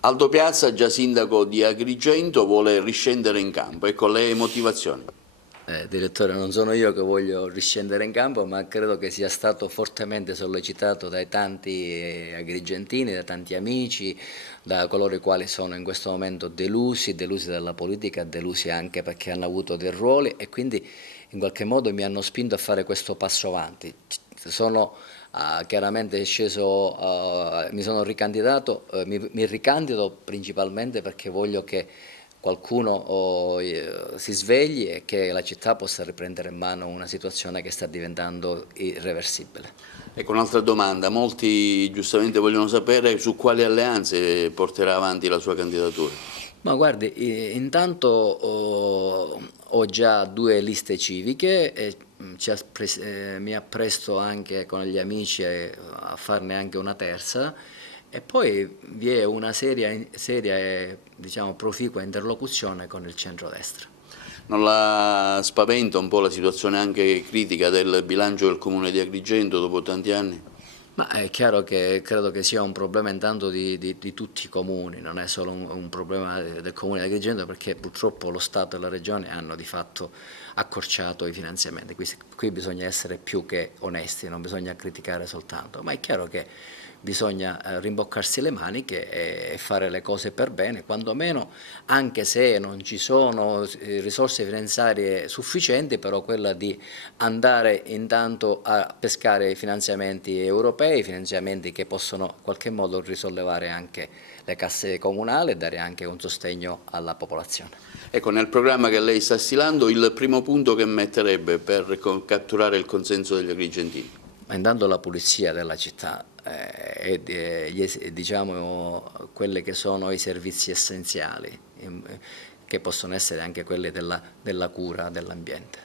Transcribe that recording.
Aldo Piazza, già sindaco di Agrigento, vuole riscendere in campo. Ecco le motivazioni. Direttore, non sono io che voglio riscendere in campo, ma credo che sia stato fortemente sollecitato dai tanti agrigentini, da tanti amici, da coloro i quali sono in questo momento delusi dalla politica, delusi anche perché hanno avuto dei ruoli e quindi in qualche modo mi hanno spinto a fare questo passo avanti. Sono chiaramente sceso, mi sono ricandidato, mi ricandido principalmente perché voglio che qualcuno si svegli e che la città possa riprendere in mano una situazione che sta diventando irreversibile. Ecco un'altra domanda, molti giustamente vogliono sapere su quali alleanze porterà avanti la sua candidatura. Ma guardi, intanto ho già due liste civiche e mi appresto anche con gli amici a farne anche una terza e poi vi è una seria e diciamo, proficua interlocuzione con il centrodestra. Non la spaventa un po' la situazione anche critica del bilancio del Comune di Agrigento dopo tanti anni? Ma è chiaro che credo che sia un problema intanto di tutti i comuni, non è solo un problema del comune di Agrigento perché purtroppo lo Stato e la Regione hanno di fatto accorciato i finanziamenti, qui bisogna essere più che onesti, non bisogna criticare soltanto, ma è chiaro che bisogna rimboccarsi le maniche e fare le cose per bene, quantomeno anche se non ci sono risorse finanziarie sufficienti, però quella di andare intanto a pescare finanziamenti europei, finanziamenti che possono in qualche modo risollevare anche le casse comunali e dare anche un sostegno alla popolazione. Ecco, nel programma che lei sta stilando, il primo punto che metterebbe per catturare il consenso degli agrigentini? Ma intanto la pulizia della città diciamo, quelli che sono i servizi essenziali, che possono essere anche quelli della cura dell'ambiente.